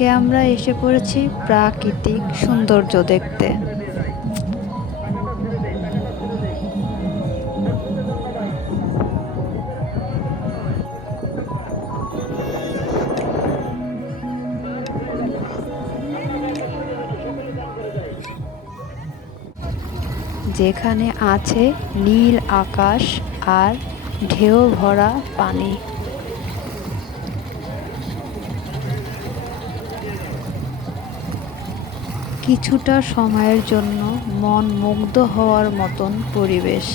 আজকে আমরা এসে পড়েছি প্রাকৃতিক সৌন্দর্য দেখতে। যেখানে আছে নীল আকাশ আর ঢেউ ভরা পানি। কিছুটা সময়ের জন্য মন মুগ্ধ হওয়ার মতন পরিবেশ।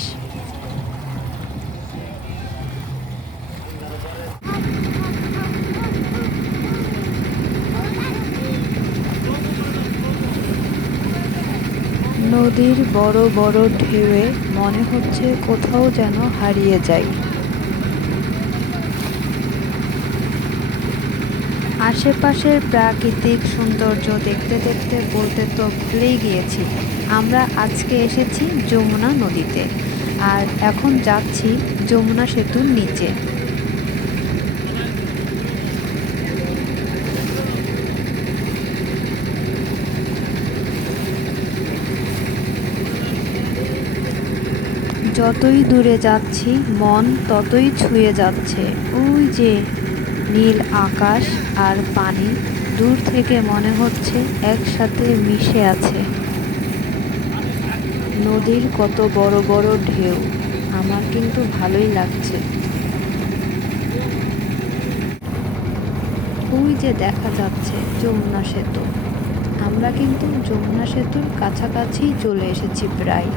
নদীর বড় বড় ঢেউয়ে মনে হচ্ছে কোথাও যেন হারিয়ে যাই। আশেপাশের প্রাকৃতিক সৌন্দর্য দেখতে দেখতে বলতে তো ভুলেই গিয়েছি, আমরা আজকে এসেছি যমুনা নদীতে আর এখন যাচ্ছি যমুনা সেতুর নিচে। যতই দূরে যাচ্ছি মন ততই ছুঁয়ে যাচ্ছে। ওই যে নীল আকাশ আর পানি দূর থেকে মনে হচ্ছে একসাথে মিশে আছে। নদীর কত বড় বড় ঢেউ, আমার কিন্তু ভালোই লাগছে। ওই যে দেখা যাচ্ছে যমুনা সেতু, আমরা কিন্তু যমুনা সেতুর কাছাকাছি চলে এসেছি প্রায়।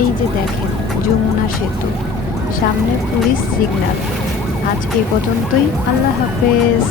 এই যে দেখেন যমুনা সেতু, সামনে পুলিশ সিগন্যাল। আজ এ পর্যন্তই, আল্লাহ হাফেজ।